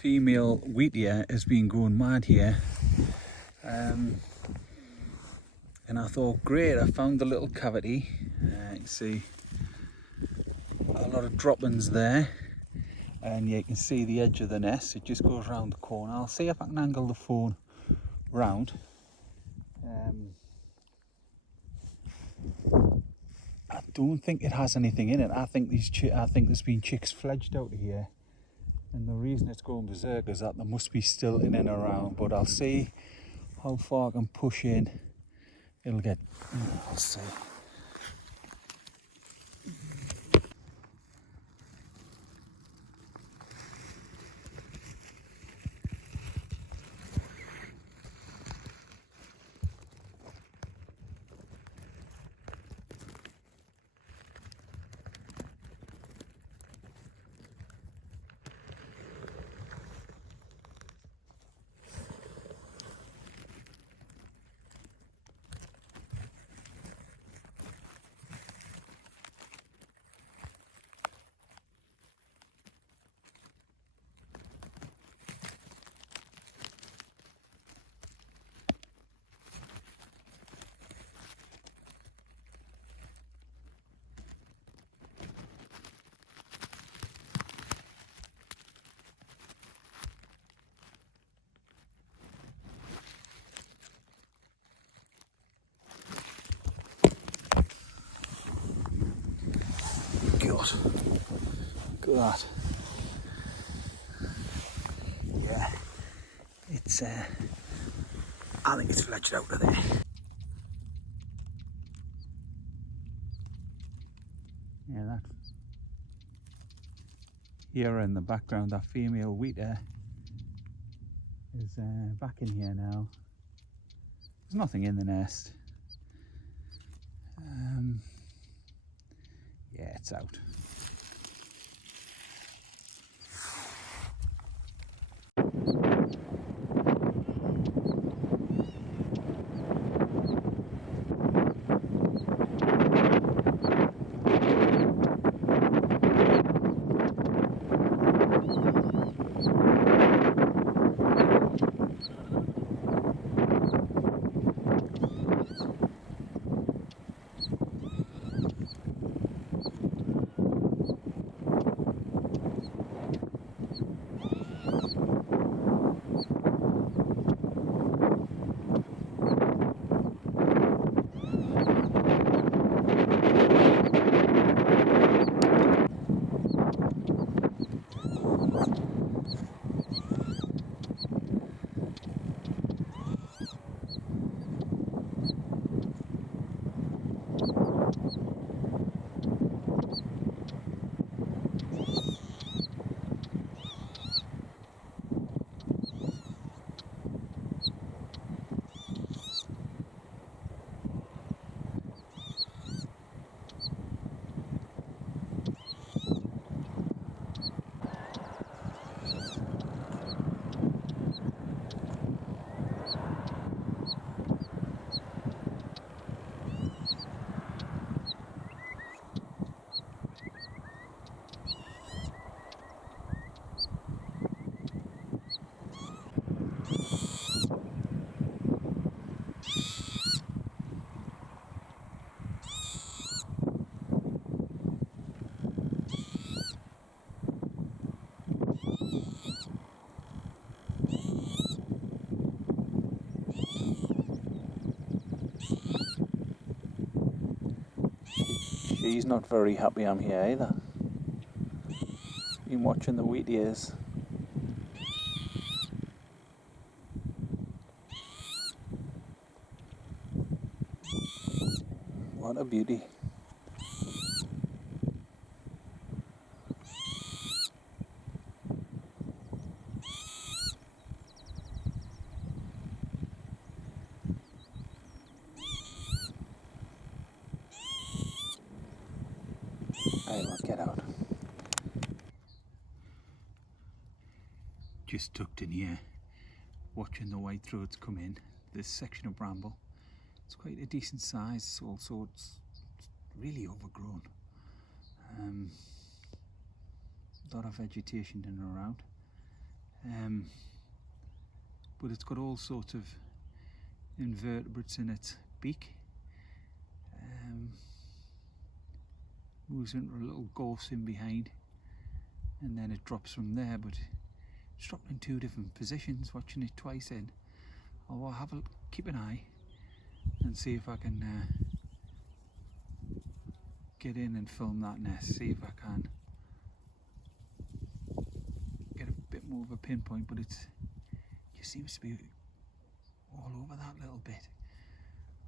female wheatear has been going mad here. And I thought, great, I found a little cavity. You can see a lot of droppings there. And you can see the edge of the nest. It just goes round the corner. I'll see if I can angle the phone round. I don't think it has anything in it. I think there's been chicks fledged out of here. And the reason it's going berserk is that there must be still in and around, but I'll see how far I can push in. It'll get, I'll see. Look at that. Yeah, it's, I think it's fledged out of there. Yeah, that. Here in the background, that female wheatear is back in here now. There's nothing in the nest. Yeah, it's out. She's not very happy I'm here either. Been watching the wheatears. What a beauty. I will get out. Just tucked in here, watching the whitethroats come in. This section of bramble, it's quite a decent size, also it's really overgrown. A lot of vegetation in and around. but it's got all sorts of invertebrates in its beak. Moves into a little gorse in behind, and then it drops from there, but it's dropped in two different positions, watching it twice in. I'll have a keep an eye and see if I can get in and film that nest, see if I can get a bit more of a pinpoint, but it just seems to be all over that little bit.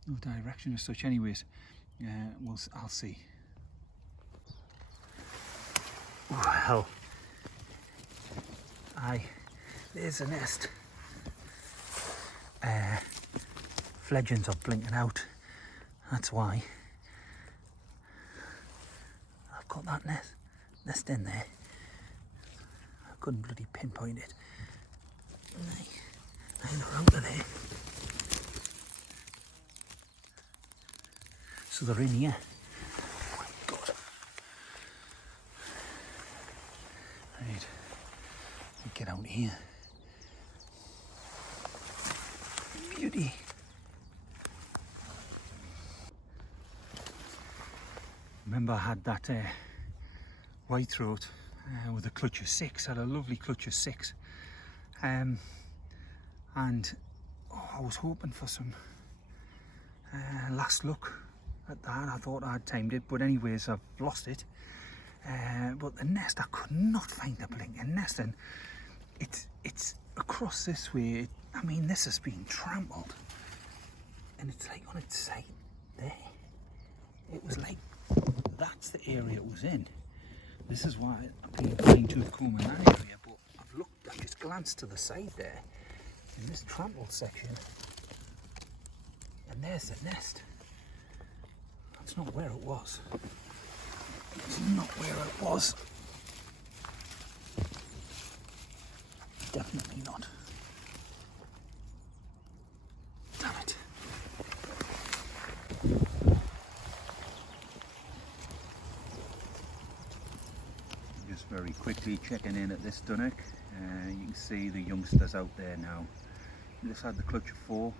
No direction as such. Anyways, I'll see. Well, there's a nest. Fledglings are blinking out. That's why I've got that nest in there. I couldn't bloody pinpoint it. I know out of there. So they're in here. Oh my God. Right. Get out here. Beauty. Remember I had that whitethroat with a clutch of 6. I had a lovely clutch of 6. And I was hoping for some last look at that. I thought I'd timed it, but anyways I've lost it. But the nest, I could not find the blinking nest, and it's across this way. I mean, this has been trampled, and it's like on its side there. It was like that's the area it was in. This is why I've been trying to comb in that area, but I've just glanced to the side there in this trampled section, and there's the nest. That's not where it was. It's not where it was. Definitely not. Damn it. Just very quickly checking in at this dunnock. You can see the youngsters out there now. Just had the clutch of 4.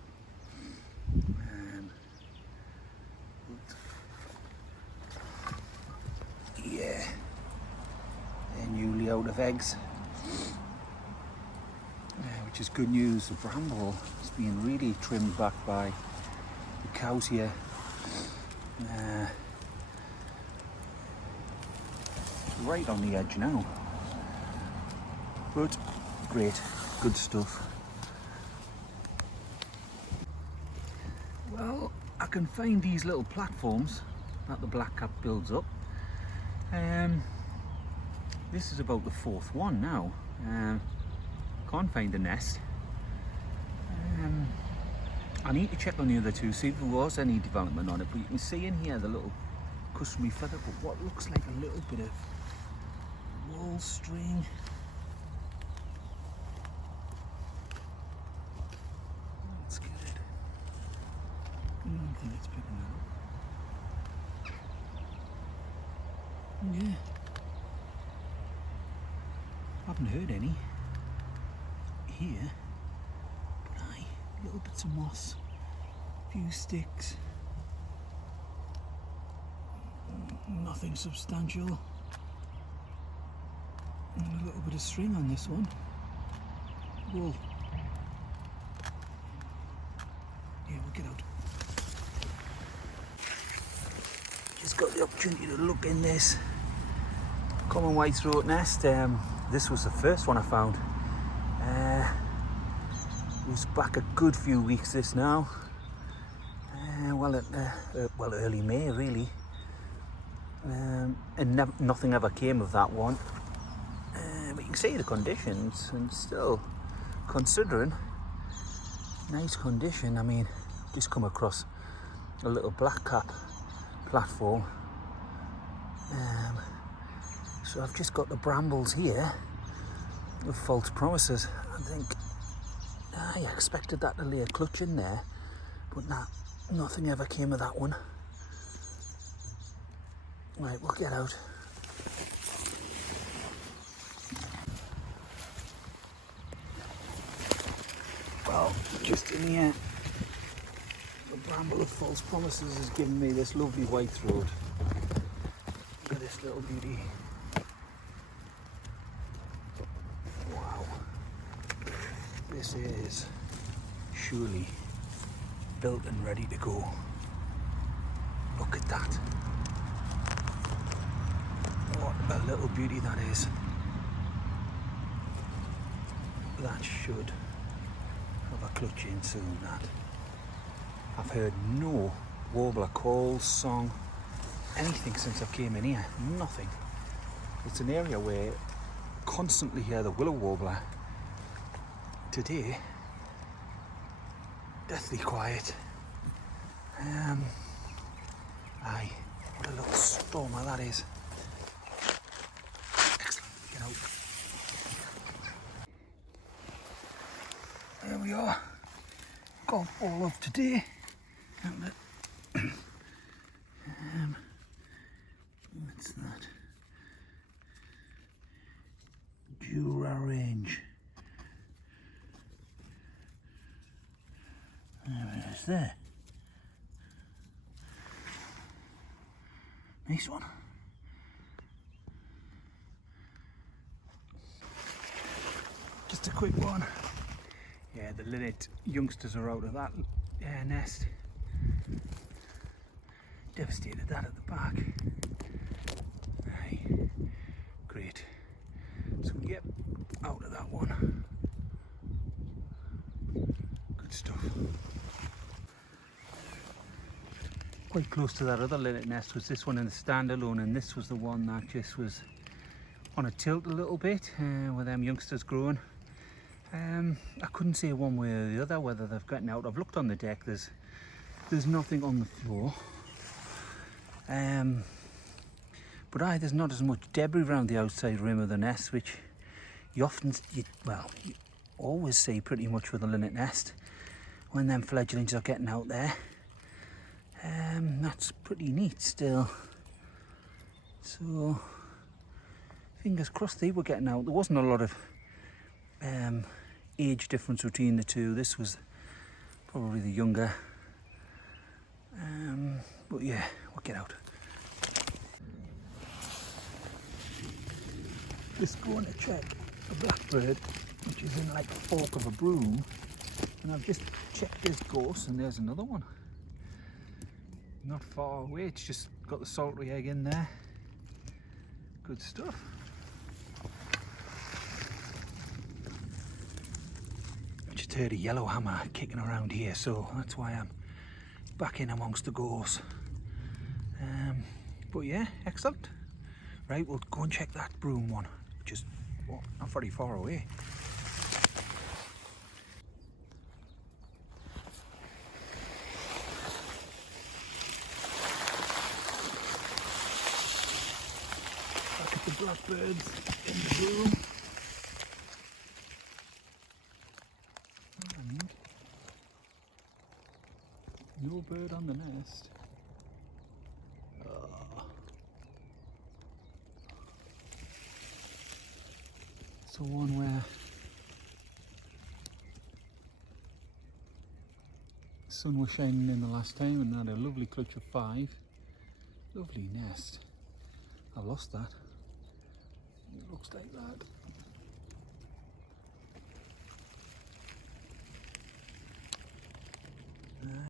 Yeah, they're newly out of eggs, which is good news. The bramble has been really trimmed back by the cows here. Right on the edge now, but great, good stuff. Well, I can find these little platforms that the blackcap builds up. This is about the 4th one now. Can't find the nest. I need to check on the other 2, see if there was any development on it, but you can see in here the little customary feather, but what looks like a little bit of wool string. That's good. I don't think it's picking that up. Yeah. I haven't heard any here, but little bits of moss, a few sticks, nothing substantial, and a little bit of string on this one. Wool. Yeah, we'll get out. Just got the opportunity to look in this common whitethroat nest. This was the first one I found. It was back a good few weeks this now. Well, early May really. And nothing ever came of that one. But you can see the conditions, and still, considering, nice condition. I mean, just come across a little blackcap platform. So I've just got the brambles here with false promises. I think I expected that to lay a clutch in there, but nothing ever came of that one. Right, we'll get out. Well, just in here, the bramble of false promises has given me this lovely white throat. Look at this little beauty. Wow. This is surely built and ready to go. Look at that. What a little beauty that is. That should have a clutch in soon, that. I've heard no warbler calls, song, anything since I came in here. Nothing. It's an area where I constantly hear the willow warbler. Today, deathly quiet. Aye, what a little stormer that is. Excellent, get out. There we are. Got all of today. What's that? Jura range. There it is there. Nice one. Just a quick one. Yeah, the linnet youngsters are out of that nest. Devastated that at the back. Aye. Great. So we get out of that one. Good stuff. Quite close to that other linnet nest was this one in the standalone, and this was the one that just was on a tilt a little bit with them youngsters growing. I couldn't say one way or the other whether they've gotten out. I've looked on the deck, there's nothing on the floor. But there's not as much debris around the outside rim of the nest, which you always see pretty much with a linnet nest when them fledglings are getting out there. That's pretty neat still. So fingers crossed they were getting out. There wasn't a lot of age difference between the two. This was probably the younger. But yeah, we'll get out. Just going to check a blackbird, which is in like a fork of a broom, and I've just checked this gorse, and there's another one. Not far away, it's just got the saltry egg in there. Good stuff. I just heard a yellowhammer kicking around here, so that's why I'm back in amongst the gorse. But yeah, excellent. Right, we'll go and check that broom one, which is not very far away. Back at the blackbirds in the broom. And no bird on the nest. It's the one where the sun was shining in the last time and had a lovely clutch of 5. Lovely nest. I lost that. It looks like that.